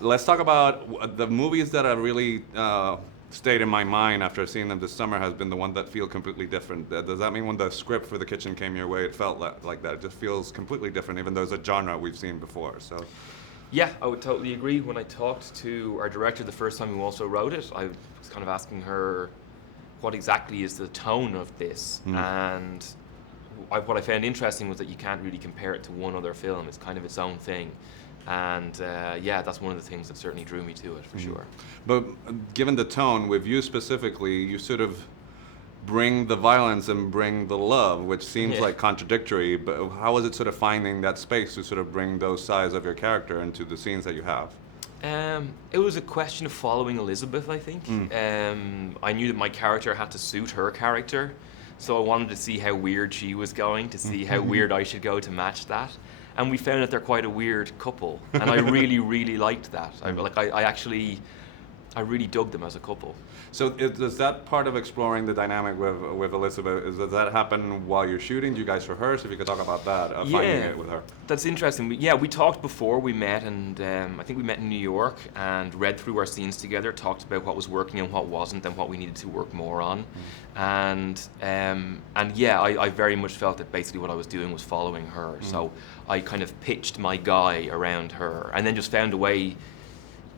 Let's talk about the movies that have really stayed in my mind after seeing them this summer has been the one that feel completely different. Does that mean when the script for The Kitchen came your way, it felt like that? It just feels completely different, even though it's a genre we've seen before. So, Yeah, I would totally agree. When I talked to our director the first time who also wrote it, I was kind of asking her what exactly is the tone of this. And what I found interesting was that you can't really compare it to one other film. It's kind of its own thing. And yeah, that's one of the things that certainly drew me to it, for sure. but given the tone, with you specifically, you sort of bring the violence and bring the love, which seems like contradictory, but how was it sort of finding that space to sort of bring those sides of your character into the scenes that you have? It was a question of following Elisabeth, I think. I knew that my character had to suit her character, so I wanted to see how weird she was going, to see how weird I should go to match that. And we found that they're quite a weird couple, and I really, really liked that. I really dug them as a couple. So does that part of exploring the dynamic with Elisabeth, does that happen while you're shooting? Do you guys rehearse? If you could talk about that, finding it with her. That's interesting. We talked before we met, and I think we met in New York and read through our scenes together, talked about what was working and what wasn't, and what we needed to work more on. And yeah, I very much felt that basically what I was doing was following her. So I kind of pitched my guy around her, and then just found a way.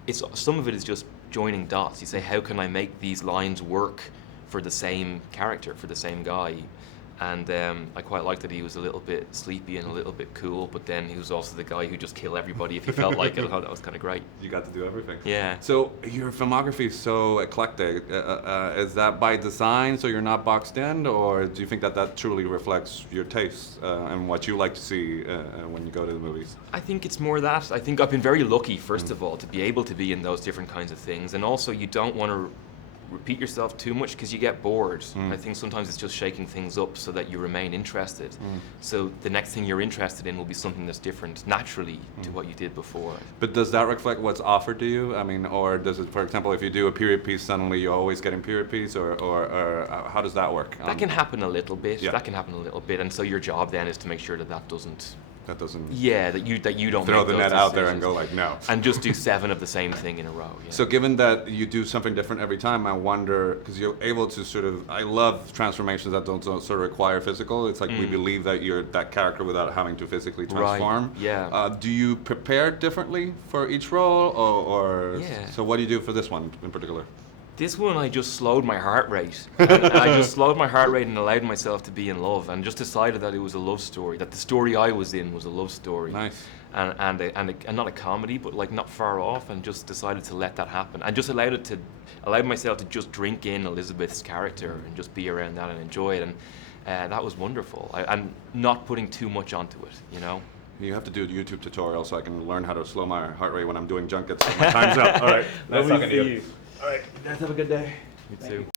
Some of it is just joining dots. You say, how can I make these lines work for the same character, for the same guy? And I quite liked that he was a little bit sleepy and a little bit cool, but then he was also the guy who'd just kill everybody if he felt like it. I thought that was kind of great. You got to do everything. Yeah. So your filmography is so eclectic. Is that by design, so you're not boxed in, or do you think that truly reflects your tastes and what you like to see when you go to the movies? I think it's more that. I think I've been very lucky, first of all, to be able to be in those different kinds of things. And also, you don't want to repeat yourself too much because you get bored. I think sometimes it's just shaking things up so that you remain interested. So the next thing you're interested in will be something that's different naturally to what you did before. But does that reflect what's offered to you? I mean, or does it, for example, if you do a period piece, suddenly you're always getting period piece, or how does that work? That can happen a little bit. Yeah. That can happen a little bit, and so your job then is to make sure that doesn't. That doesn't. Yeah, that you don't throw make the those net out there and decisions. go like, no. And just do 7 of the same thing in a row. Yeah. So given that you do something different every time, I wonder, because you're able to sort of, I love transformations that don't sort of require physical. It's like we believe that you're that character without having to physically transform. Right. Yeah. Do you prepare differently for each role, or Yeah. so what do you do for this one in particular? This one, I just slowed my heart rate. And I just slowed my heart rate and allowed myself to be in love, and just decided that it was a love story, that the story I was in was a love story. Nice. And not a comedy, but like not far off, and just decided to let that happen. And just allowed myself to just drink in Elisabeth's character and just be around that and enjoy it. And that was wonderful. And not putting too much onto it, you know? You have to do a YouTube tutorial so I can learn how to slow my heart rate when I'm doing junkets. My time's up. All right. Nice talking to you. All right. You guys have a good day. You too.